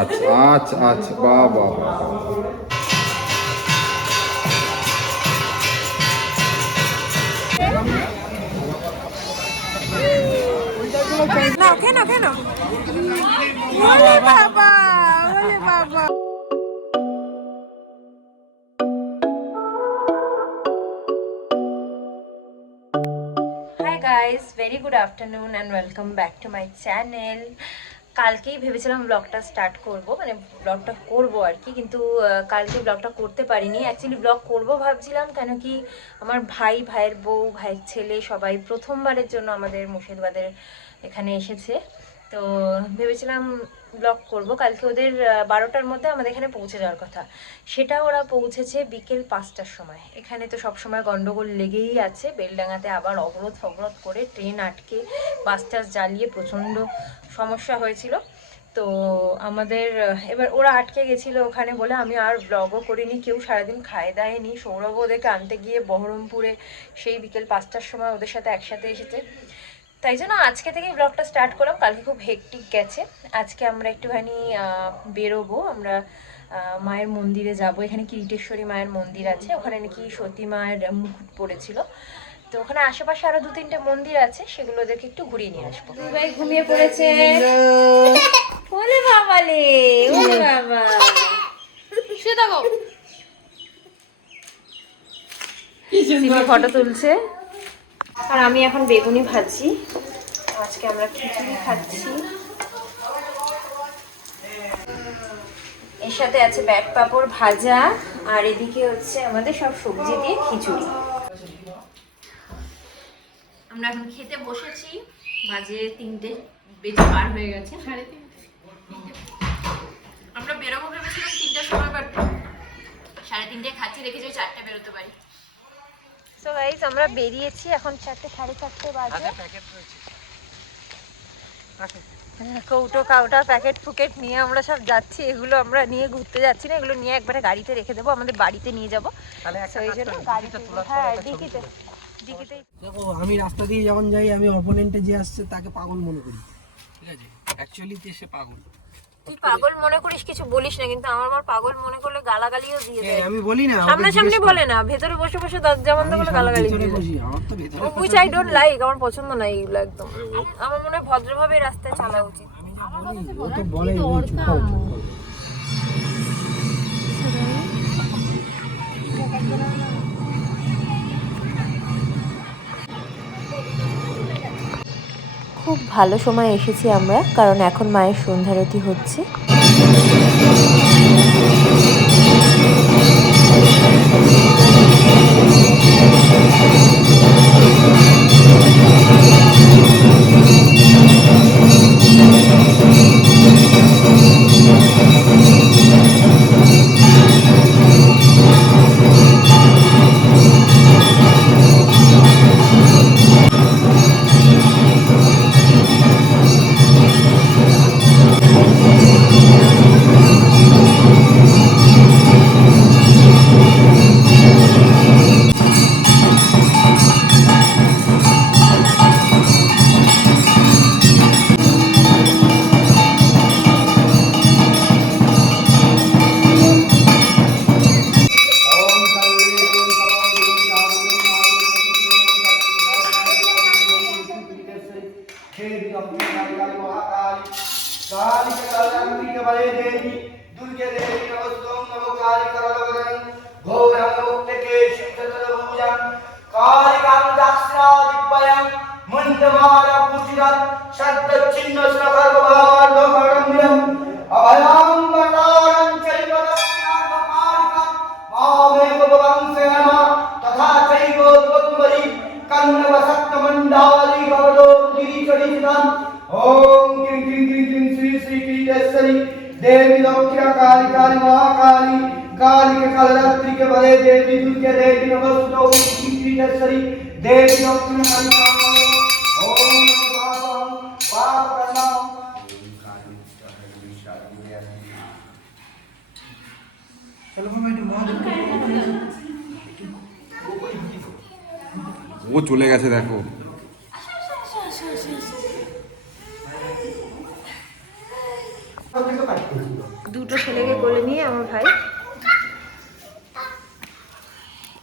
আচ্ছা আচ্ছা আচ্ছা, বাবা না কেন কেন ওরে বাবা ওরে বাবা। Hi guys, very good afternoon and welcome back to my channel. কালকেই ভেবেছিলাম ব্লগটা স্টার্ট করব, মানে ব্লগটা করব আর কি, কিন্তু কালকে ব্লগটা করতে পারিনি। অ্যাকচুয়ালি ব্লগ করব ভাবছিলাম, কেন কি আমার ভাইয়ের বউ, ভাইয়ের ছেলে সবাই প্রথমবারের জন্য আমাদের মুর্শিদাবাদের এখানে এসেছে। তো ভেবেছিলাম ব্লগ করব কালকে। ওদের 12টার মধ্যে আমাদের এখানে পৌঁছে যাওয়ার কথা, সেটা ওরা পৌঁছেছে বিকেল 5টার সময়। এখানে তো সব সময় গন্ডগোল লেগেই আছে, বেলডাঙাতে আবার অবরোধ ফবরোধ করে ট্রেন আটকে বাস টাস জ্বালিয়ে প্রচণ্ড সমস্যা হয়েছিল। তো আমাদের এবার ওরা আটকে গেছিলো ওখানে বলে আমি আর ব্লগও করিনি, কেউ সারাদিন খায় দায়নি। সৌরভ ওদেরকে আনতে গিয়ে বহরমপুরে সেই বিকেল 5টার সময় ওদের সাথে একসাথে এসেছে। তাই জন্য আজকে থেকেই ব্লগটা স্টার্ট করলাম। কালকে খুব হেকটিক গেছে। আজকে আমরা একটুখানি বেরোবো, আমরা মায়ের মন্দিরে যাব। এখানে কিরিটেশ্বরী মায়ের মন্দির আছে, ওখানে নাকি সতী মায়ের মুকুট পড়েছিল। তো ওখানে আশেপাশে আরো 2-3টে মন্দির আছে, সেগুলো ওদেরকে একটু ঘুরিয়ে নিয়ে আসবো। দুই ভাই ঘুমিয়ে পড়েছে। ওরে বাবা লে, ওরে বাবা, শুয়ে থাকো। সিমি ফটো তুলছে আর আমি এখন বেগুনি ভাজি। আজকে আমরা খিচুড়ি খাচ্ছি, এর সাথে আছে ব্যাট পাপড় ভাজা, আর এদিকে হচ্ছে আমাদের সব সবজি দিয়ে খিচুড়ি। আমরা এখন খেতে বসেছি, বাজে 3টে বেজে পার হয়ে গেছে, 3:30। আমরা বেরোবো ভেবেছিলাম 3টার সময়, বাট 3:30 খাচ্ছি, দেখেছি 4টে বেরোতে পারি। সো গাইস, আমরা বেরিয়েছি, এখন 4টে 4:30 বাজে। কৌটো কাউটা প্যাকেট ফুকেট নিয়ে আমরা সব যাচ্ছি। এগুলো আমরা নিয়ে ঘুরতে যাচ্ছি না, এগুলো নিয়ে একবারে গাড়িতে রেখে দেবো, আমাদের বাড়িতে নিয়ে যাবো। সেই জন্য গাড়িতে, হ্যাঁ ডিকিতে। দেখো, আমি রাস্তা দিয়ে যখন যাই, আমি অপোনেন্টে যে আসছে তাকে পাগল মনে করি, ঠিক আছে? অ্যাকচুয়ালি সে পাগল। তুই পাগল মনে করিস, কিছু বলিস না, কিন্তু আমার পাগল মনে করলে গালাগালিও দিয়ে দেয়। আমি বলি না, সামনাসামনি বলে না, ভেতরে বসে বসে দরজা বন্ধ করে গালাগালি দিয়ে দেয়। আমার তো ভেতরে, which I don't like, আমার পছন্দ না এগুলো একদম। আমার মনে হয় ভদ্রভাবে রাস্তায় চালা উচিত। ও তো বলে চুপ করো। খুব ভালো সময় এসেছি আমরা, কারণ এখন মায়ের সন্ধ্যারতি হচ্ছে। देवी दक्षिणा काली काली महाकाली काली के कालरात्रि के बले देवी दुर्गे देवी नमस्ते देवी दक्षिणा काली ओम नमः पाप प्रणाम। ও চলে গেছে দেখো।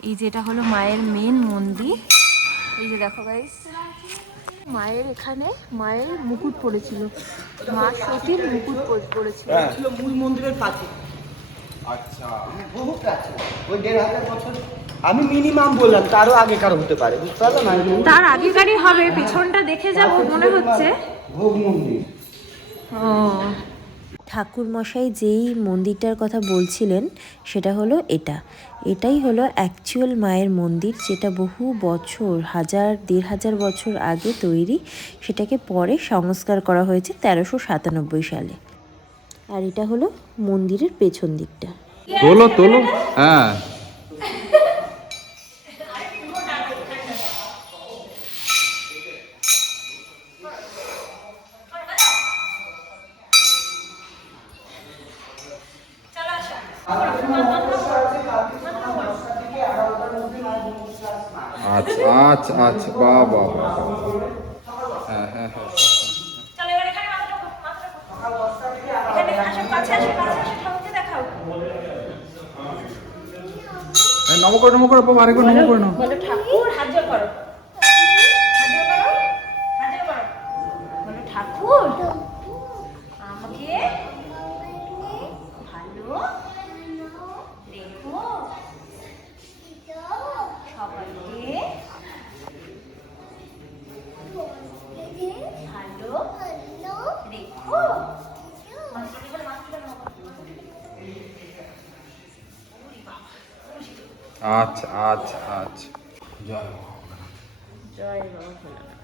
এই যে এটা হলো মায়ের মেন মন্দির। এই যে দেখো গাইস, মায়ের এখানে মায়ের মুকুট পড়েছিল, মা সতীর মুকুট পড়েছিল। ছিল মূল মন্দিরের পাশে। আচ্ছা বহু প্রাচীন, ওই 1500 বছর। আমি মিনিমাম বললাম, তারও আগেকার হতে পারে, বুঝতে পারলো না? তার আগেকারই হবে, পিছনটা দেখে যাব মনে হচ্ছে। ভোগ মন্দির। ও ঠাকুরমশাই যেই মন্দিরটার কথা বলছিলেন সেটা হলো এটাই হলো অ্যাকচুয়াল মায়ের মন্দির, যেটা বহু বছর 1000-1500 বছর আগে তৈরি। সেটাকে পরে সংস্কার করা হয়েছে 1397 সালে। আর এটা হলো মন্দিরের পেছন দিকটা। তোলো তোলো। হ্যাঁ আচ্ছা আচ্ছা আচ্ছা, বাহ বাহ বাহ। হ্যাঁ হ্যাঁ হ্যাঁ। নম করে নম করে, বাবা আরেকবার নম করে নাও। বলো ঠাকুর হাত জোড় করো, হাত জোড় করো, হাত জোড় করো। বলো ঠাকুর আমাকে ভালো রেখো, সবাইকে ভালো রেখো। আচ্ছা আচ্ছা আচ্ছা, জয় বাবা। জয় বাবা ভোলানাথ।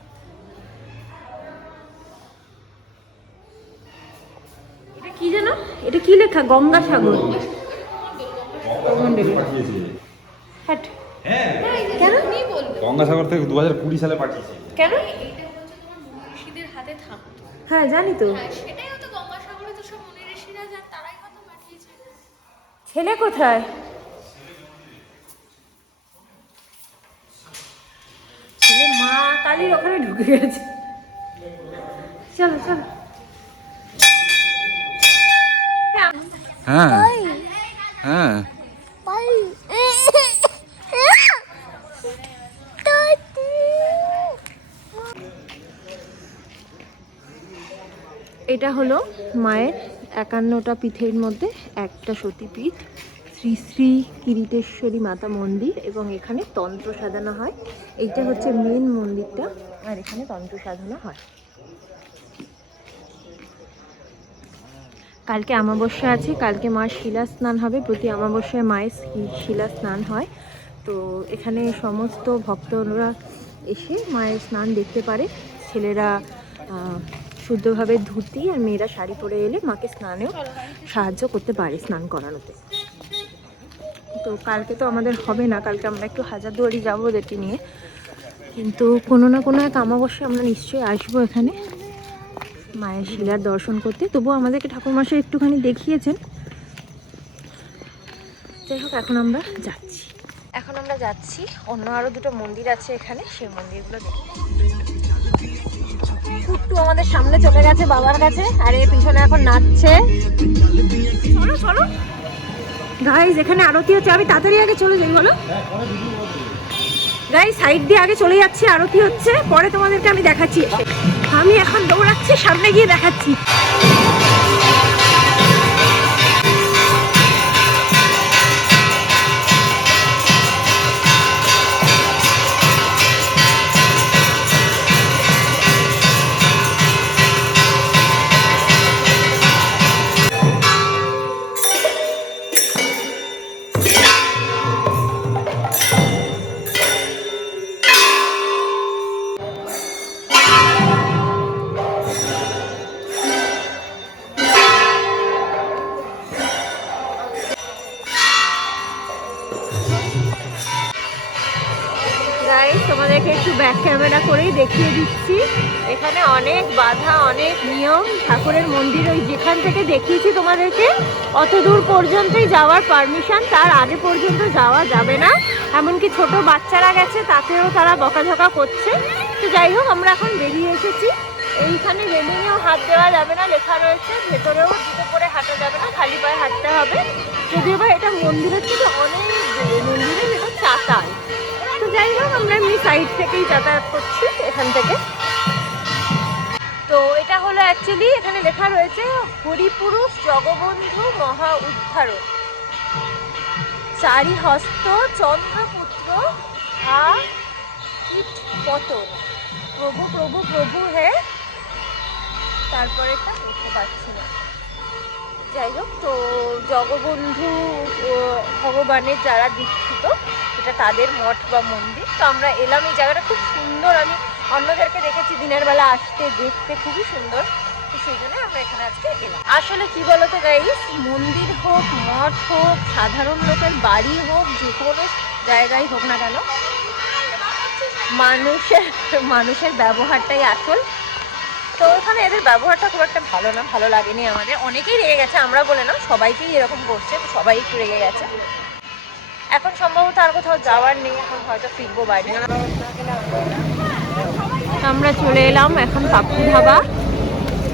এটা কি জানো, এটা কি লেখা? গঙ্গাসাগর। হ্যাট। কেন? গঙ্গাসাগর থেকে 2020 সালে পাঠিয়েছি। কেন? এটা হচ্ছে তোমার মুনি ঋষিদের হাতে থাকতো। হ্যাঁ জানি তো। হ্যাঁ, সেটাই হয়তো গঙ্গাসাগরে তো সব মুনি ঋষিরা যান, তারাই হয়তো পাঠিয়েছে। ছেলে কোথায়? ছেলে মা কালীর ওখানে ঢুকে গেছে। চলো চলো। হ্যাঁ হ্যাঁ এটা হলো মায়ের 51টা পীঠের মধ্যে একটা সতীপীঠ, শ্রী শ্রী কিরিটেশ্বরী মাতা মন্দির, এবং এখানে তন্ত্র সাধনা হয়। এইটা হচ্ছে মেন মন্দিরটা, আর এখানে তন্ত্র সাধনা হয়। কালকে অমাবস্যা আছে, কালকে মার শিলা স্নান হবে। প্রতি অমাবস্যায় মায়ের শিলা স্নান হয়। তো এখানে সমস্ত ভক্তরা এসে মায়ের স্নান দেখতে পারে। ছেলেরা শুদ্ধভাবে ধুতি আর মেয়েরা শাড়ি পরে এলে মাকে স্নানেও সাহায্য করতে পারে, স্নান করানোতে। তো কালকে তো আমাদের হবে না, কালকে আমরা একটু হাজারদুয়ারি যাবো ওদেরকে নিয়ে, কিন্তু কোনো না কোনো এক অমাবস্যা আমরা নিশ্চয়ই আসবো এখানে মায়ের শিলার দর্শন করতে। তবুও আমাদেরকে ঠাকুরমশাই একটুখানি দেখিয়েছেন। যাই হোক, এখন আমরা যাচ্ছি অন্য আরো দুটো মন্দির আছে এখানে, সেই মন্দিরগুলো দেখি। কুট্টু আমাদের সামনে চলে গেছে বাবার কাছে, আর এর পিছনে এখন নাচছে। চলো চলো গাইস, এখানে আরতি হচ্ছে। আমি তাড়াতাড়ি আগে চলে যাই, বলো গাইস, সাইড দিয়ে আগে চলে যাচ্ছি, আরতি হচ্ছে, পরে তোমাদেরকে আমি দেখাচ্ছি। আমি এখন দৌড়াচ্ছি, সামনে গিয়ে দেখাচ্ছি। তোমাদেরকে একটু ব্যাক ক্যামেরা করেই দেখিয়ে দিচ্ছি। এখানে অনেক বাধা, অনেক নিয়ম। ঠাকুরের মন্দির ওই যেখান থেকে দেখিয়েছি তোমাদেরকে অত দূর পর্যন্তই যাওয়ার পারমিশন, তার আগে পর্যন্ত যাওয়া যাবে না। এমনকি ছোট বাচ্চারা গেছে, তাতেও তারা বকাঝকা করছে। তো যাই হোক, আমরা এখন বেরিয়ে এসেছি। এইখানে রেলিংয়েও হাত দেওয়া যাবে না লেখা রয়েছে, ভেতরেও জুতো পরে হাঁটা যাবে না, খালি পায়ে হাঁটতে হবে। যদিও বা এটা মন্দিরের থেকে অনেক দূরে, মন্দিরের ভেতর চাকা। সাইড থেকেই যাতায়াত করছি এখান থেকে। তো এটা হলো অ্যাকচুয়ালি এখানে লেখা রয়েছে হরিপুরুষ জগবন্ধু মহা উদ্ধারণ, চারি হস্ত চন্দ্রপুত্র আ কীট পতন, প্রভু প্রভু প্রভু হে, তারপরে এটা দেখতে পাচ্ছি না। যাই হোক, তো জগবন্ধু ভগবানের যারা দীক্ষিত এটা তাদের মঠ বা মন্দির। তো আমরা এলাম, এই জায়গাটা খুব সুন্দর, আমি অন্যদেরকে দেখেছি দিনের বেলা আসতে দেখতে খুবই সুন্দর, তো সেই জন্য আমরা এখানে আজকে এলাম। আসলে কি বলতো গাইস, মন্দির হোক মঠ হোক সাধারণ লোকের বাড়ি হোক যে কোনো জায়গায় হোক না কেন, মানুষের ব্যবহারটাই আসল। তো এখানে এদের ব্যবহারটা খুব একটা ভালো না, ভালো লাগেনি আমাদের। অনেকেই রেগে গেছে, আমরা বলে না, সবাইকেই এরকম করছে, তো সবাই একটু রেগে গেছে। এখন সম্ভবত আর কোথাও যাওয়ার নেই, এখন হয়তো ফিরবো বাড়ি। আমরা চলে এলাম এখন পাপ্পু ধাবা,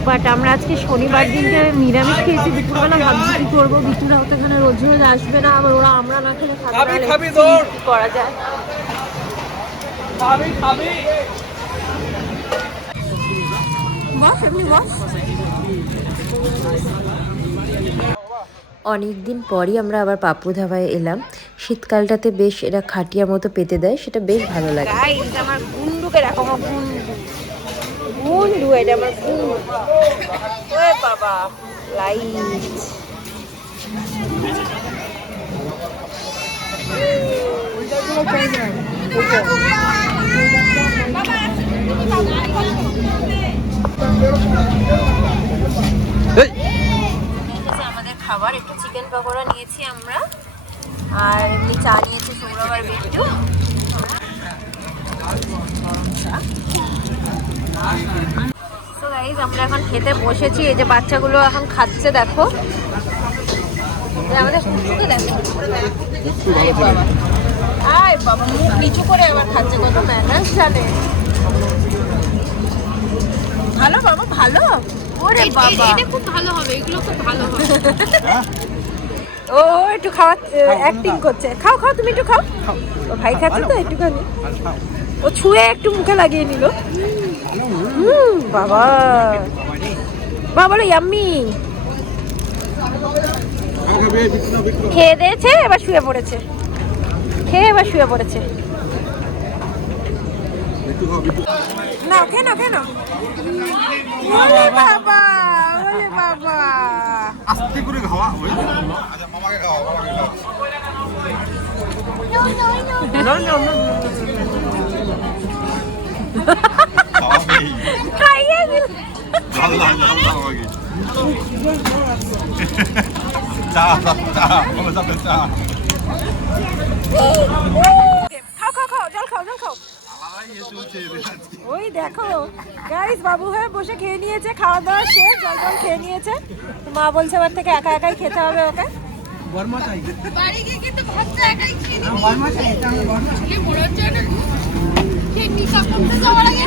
বাট আমরা আজকে শনিবার দিনকে নিরামিষ খেয়েছি। দুপুরবেলা ভাবছি কি করবো, বিটুরাও তো এখানে রোজ রোজ আসবে না, আবার ওরা আমরা না খেলে খাবে না, কি করা যায়। অনেক দিন পরই আমরা আবার পাপ্পু ধাবায় এলাম। শীতকালটাতে বেশ এরা খাটিয়া মতো পেতে দেয়, সেটা বেশ ভালো লাগে। আমার গুন্ডুকে দেখো, আমার গুন্ডু, এটা আমার গুন্ডু। ওরে বাবা, লাইট আমাদের খাবার, একটু চিকেন পকোড়া নিয়েছি আমরা, আর এমনি চা নিয়েছে সৌরভ আর বিট্টু। তো গাইস আমরা এখন খেতে বসেছি, এই যে বাচ্চাগুলো এখন খাচ্ছে দেখো, আমাদের কুকুরকে দেখো, আয় বাবা মুখ নিচু করে আবার খাচ্ছে, কত ম্যানার্স জানে। ভালো বাবা, ভালো। ওরে বাবা, এটা খুব ভালো হবে, এগুলো খুব ভালো হবে। ও একটু খাওয়া অ্যাক্টিং করছে। খাও খাও, তুমি একটু খাও। ও ভাই খাচ্ছে তো একটুখানি, ও ছুঁয়ে একটু মুখে লাগিয়ে নিল। বাবা বাবা বলো ইয়াম্মি। খেয়ে দিয়েছে, এবার শুয়ে পড়েছে, খেয়ে এবার শুয়ে পড়েছে। না কেন কেন, ওরে বাবা, ওরে বাবা, আস্তে করে খাওয়া ওই আচ্ছা মামাকে খাওয়া, মামাকে খাওয়া। খাইয়ে দিল। আল্লাহ আল্লাহ আমাকে চা চা বলে যাবে চা। খাও খাও খাও, জল খাও, জল খাও। ওই দেখো গাইস, বাবু হয়ে বসে খেয়ে নিয়েছে, খাওয়া দাওয়া শেষ, জল জল খেয়ে নিয়েছে। মা বলছে এবার থেকে একা একাই খেতে হবে ওকে। বর্মা চাই, বাড়ি গিয়ে কিন্তু ভাতটা একাই খেয়ে নিবি। বর্মা চাই, এটা আমি বর্মা চাই। খেয়ে মরে হচ্ছে না। খেয়ে নিকা করতে যাওয়ার আগে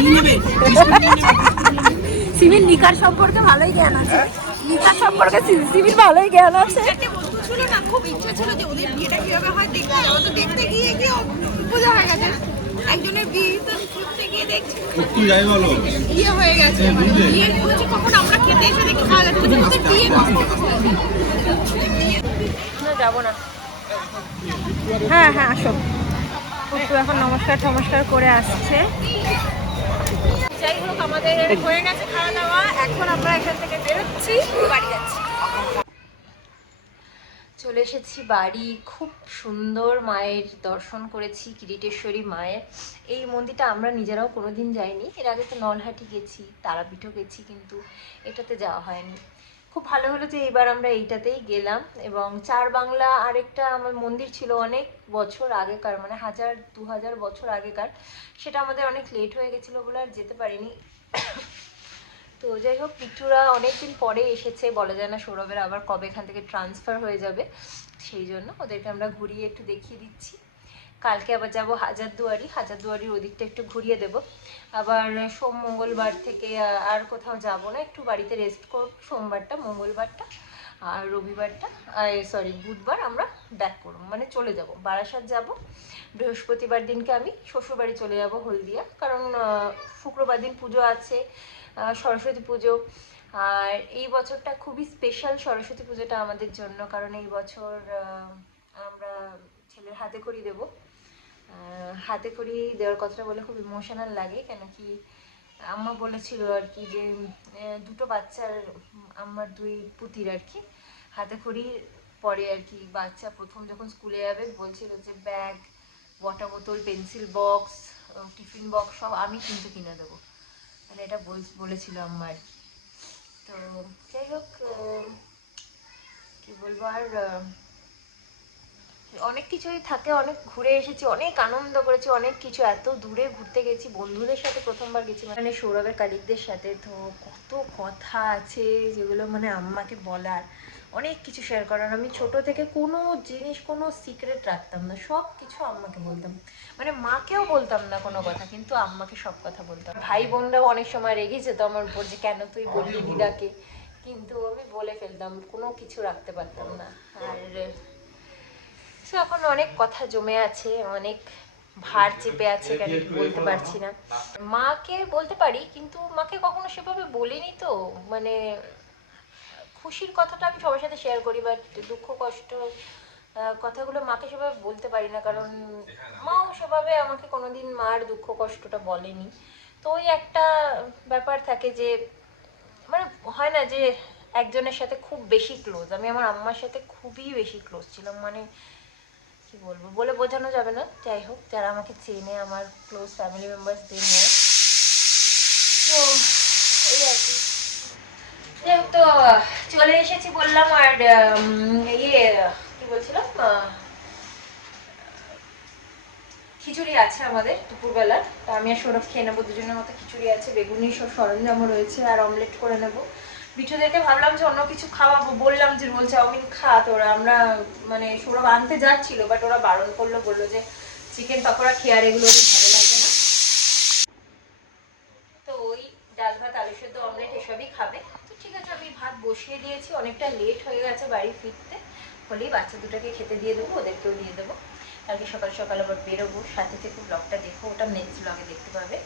নিয়ে নেবে। সিমির নিকার সম্পর্কে ভালোই জ্ঞান আছে, নিকার সম্পর্কে সিমির ভালোই জ্ঞান আছে। একটা বন্ধু ছিল না, খুব ইচ্ছা ছিল যে ওদের বিয়েটা কিভাবে হয় দেখতে যাবো, তো দেখতে গিয়ে গিয়ে বোঝা হয়ে গেছে একজনের বিয়ে, তো দেখতে গিয়ে দেখছি একটু যাই বলো বিয়ে হয়ে গেছে। বিয়ে হচ্ছে কখন আমরা খেতে এসে দেখি খাওয়া যাচ্ছে, ওদের বিয়ে না যাবো না। হ্যাঁ হ্যাঁ আসো, একটু এখন নমস্কার টমস্কার করে আসছে। যাই হোক আমাদের হয়ে গেছে খাওয়া দাওয়া, এখন আমরা এখান থেকে বেরোচ্ছি, বাড়ি যাচ্ছি। চলে এসেছি বাড়ি, খুব সুন্দর মায়ের দর্শন করেছি, কিরিটেশ্বরী মায়ের। এই মন্দিরটা আমরা নিজেরাও কোনোদিন যাইনি, এর আগে তো নলহাটি গেছি, তারাপীঠও গেছি, কিন্তু এটাতে যাওয়া হয়নি। খুব ভালো হলো যে এবার আমরা এইটাতেই গেলাম। এবং চার বাংলা আরেকটা আমার মন্দির ছিল অনেক বছর আগেকার, মানে 1000-2000 বছর আগেকার, সেটা আমাদের অনেক লেট হয়ে গেছিলো বলে আর যেতে পারিনি। তো যাই হোক, পিটুরা অনেকদিন পরে এসেছে, বলা যায় না সৌরভের আবার কবে এখান থেকে ট্রান্সফার হয়ে যাবে, সেই জন্য ওদেরকে আমরা ঘুরিয়ে একটু দেখিয়ে দিচ্ছি। কালকে আবার যাব হাজারদুয়ারির ওদিকটা একটু ঘুরিয়ে দেব। আবার সোম মঙ্গলবার থেকে আর কোথাও যাব না, একটু বাড়িতে রেস্ট করব। সোমবারটা, মঙ্গলবারটা আর রবিবারটা, বুধবার আমরা ব্যাক করব, মানে চলে যাব, বারাসাত যাব। বৃহস্পতিবার দিনকে আমি শ্বশুরবাড়ি চলে যাব হলদিয়া, কারণ শুক্রবার দিন পুজো আছে, সরস্বতী পুজো। আর এই বছরটা খুবই স্পেশাল সরস্বতী পুজোটা আমাদের জন্য, কারণ এই বছর আমরা ছেলের হাতে খড়ি দেবো। হাতে খড়ি দেওয়ার কথাটা বলে খুব ইমোশনাল লাগে, কেন কি আম্মা বলেছিল আর কি যে দুটো বাচ্চার, আমার 2 পুতির আর কি হাতে খড়ি পরে আর কি, বাচ্চা প্রথম যখন স্কুলে যাবে বলছিল যে ব্যাগ, ওয়াটার বোতল, পেন্সিল বক্স, টিফিন বক্স সব আমি কিন্তু কিনে দেবো, মানে এটা বলেছিল আম্মা আর কি। তো যাই হোক, কি বলবো আর, অনেক কিছুই থাকে, অনেক ঘুরে এসেছি, অনেক আনন্দ করেছি, অনেক কিছু, এত দূরে ঘুরতে গেছি, বন্ধুদের সাথে প্রথমবার গেছি, মানে সৌরভের কালিকদের সাথে। তো কত কথা আছে যেগুলো মানে আম্মাকে বলার, অনেক কিছু শেয়ার করার। আমি ছোট থেকে কোনো জিনিস, কোনো সিক্রেট রাখতাম না, সব কিছু আম্মাকে বলতাম, মানে মাকেও বলতাম না কোনো কথা, কিন্তু আম্মাকে সব কথা বলতাম। ভাই বোনরাও অনেক সময় রেগেছে তো আমার উপর যে কেন তুই বললি দিদাকে, কিন্তু আমি বলে ফেলতাম, কোনো কিছু রাখতে পারতাম না। আর এখন অনেক কথা জমে আছে, অনেক ভার চেপে আছে, কেন কি বলতে পারছি না। মাকে বলতে পারি, কিন্তু মাকে কখনো সেভাবে বলিনি। তো মানে খুশির কথাটা আমি সবার সাথে শেয়ার করি, বাট দুঃখ কষ্ট কথাগুলো মাকে সেভাবে বলতে পারি না, কারণ মাও সেভাবে আমাকে কোনোদিন মার দুঃখ কষ্টটা বলেনি। তো ওই একটা ব্যাপার থাকে যে, মানে হয় না যে একজনের সাথে খুব বেশি ক্লোজ। আমি আমার আম্মার সাথে খুবই বেশি ক্লোজ ছিলাম, মানে কি বলবো, বলে বোঝানো যাবে না। যাই হোক, যারা আমাকে চেনে, আমার ক্লোজ ফ্যামিলি মেম্বার্সদের নিয়ে, তো এই আর কি। যাই হোক, তো চলে এসেছি বললাম। আর কি বলছিলাম, খিচুড়ি আছে আমাদের দুপুরবেলা, তো আমি আর সৌরভ খেয়ে নেবো, দুজনের মতো খিচুড়ি আছে, বেগুনি সব সরঞ্জামও রয়েছে, আর অমলেট করে নেবো। বিঠুদেরকে ভাবলাম যে অন্য কিছু খাওয়াবো, বললাম যে রোল চাউমিন খা, তো ওরা, আমরা মানে সৌরভ আনতে যাচ্ছিল, বাট ওরা বারণ করলো, বললো যে চিকেন পকোড়া খেয়ে আর এগুলো ভালো লাগবে না। তো ওই ডাল ভাত, আলু সেদ্ধ, অমলেট এসবই খাবে। তো ঠিক আছে, আমি ভাত বসিয়ে দিয়েছি, অনেকটা লেট হয়ে গেছে বাড়ি ফিরতে, হলেই বাচ্চা দুটাকে খেতে দিয়ে দেবো, ওদেরকেও দিয়ে দেবো। কালকে সকাল সকাল আবার বেরোবো, সাথে থেকে ব্লগটা দেখো, ওটা নেক্সট ব্লগে দেখতে পাবে।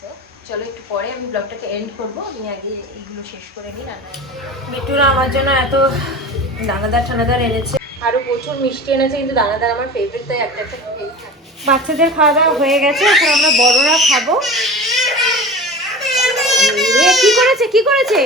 তো চলো একটু পরে আমি ব্লগটাকে এন্ড করবো, আমি আগে এইগুলো শেষ করে নিই রান্না। মিটুরা আমার জন্য এত দানাদার ঠানাদার এনেছে, আরও প্রচুর মিষ্টি এনেছে, কিন্তু দানাদার আমার ফেভারিট, তাই একটা একটা খেয়েই থাকে। বাচ্চাদের খাওয়া দাওয়া হয়ে গেছে, এখন আমরা বড়রা খাবো। কি করেছে, কি করেছে?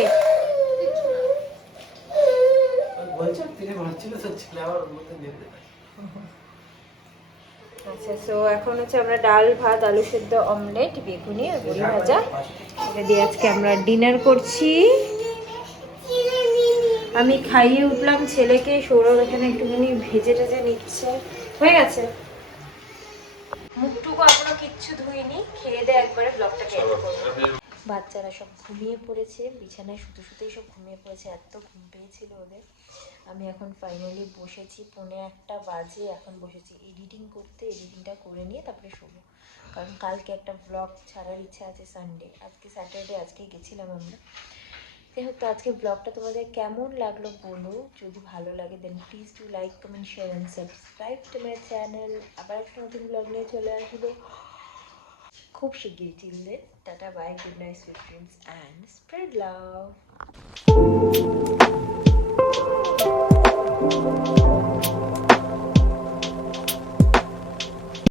আচ্ছা, সো এখন হচ্ছে আমরা ডাল ভাত, আলু সেদ্ধ, অমলেট, বেগুনি আর বড়ি ভাজা, এটা দিয়ে আজকে আমরা ডিনার করছি। আমি খাইয়ে উঠলাম ছেলেকে, সৌরভ এখানে একটুখানি ভেজে টেজে নিচ্ছে, হয়ে গেছে। মুখটুকু এখনো কিচ্ছু ধুইনি, খেয়ে দিয়ে একবারে ব্লগটাকে এন্ড করবো। বাচ্চারা সব ঘুমিয়ে পড়েছে, বিছানায় শুতে শুতেই সব ঘুমিয়ে পড়েছে, এত ঘুম পেয়েছিল ওদের। আমি এখন ফাইনালি বসেছি, 1:45 বাজে, এখন বসেছি এডিটিং করতে, এডিটিংটা করে নিয়ে তারপরে শোবো, কারণ কালকে একটা ব্লগ ছাড়ার ইচ্ছা আছে সানডে, আজকে স্যাটারডে, আজকেই গেছিলাম আমরা। যাই হোক, তো আজকে ব্লগটা তোমাদের কেমন লাগলো বলো, যদি ভালো লাগে then please do like, comment, share and subscribe to my channel. আবার একটা নতুন ব্লগ নিয়ে চলে আসবো খুব শিগগিরই। Till then, tata, bye, good night, sweet dreams and spread love.